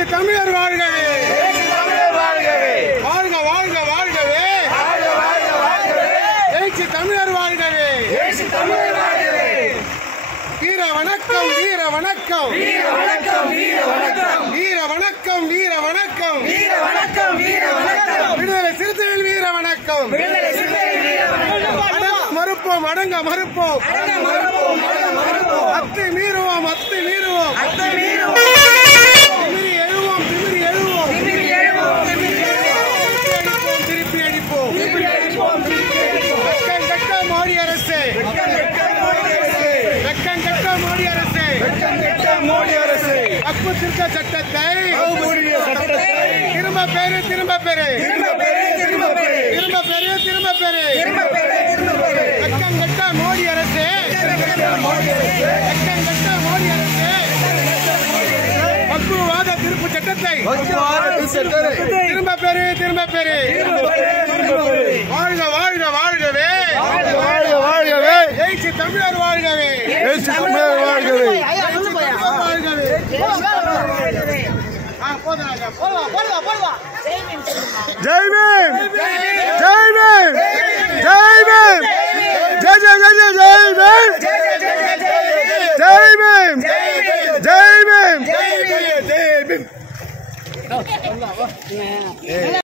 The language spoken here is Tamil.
எழுச்சி தமிழர் வாழ்கவே, வாழ்க வாழ்க வாழ்கவே, எழுச்சி தமிழர் வாழ்கவே, வீர வணக்கம் வீர வணக்கம் வீர வணக்கம் வீர வணக்கம் வீர வணக்கம் வீர வணக்கம் வீர வணக்கம் விடுதலை சிறுத்தைகள் வீர வணக்கம் மறுப்போம் அடங்க மறுப்போம் அத்தை மீறுவோம் திமிரி எழுவோம் திருப்பி அடிப்போம் வெக்கம் கட்ட மோடி அரசு அப்பு திருத்த சட்டத்தை திரும்ப பெறு வெக்கங்கட்ட மோடி அரசு பக்குவாத திருப்பு சட்டத்தை திரும்ப பெறு வாழ்க வாழ்க வாழ்கவே எழுச்சி தமிழர் வாழ்கவே जय भीम जय भीम जय भीम जय जय जय जय भीम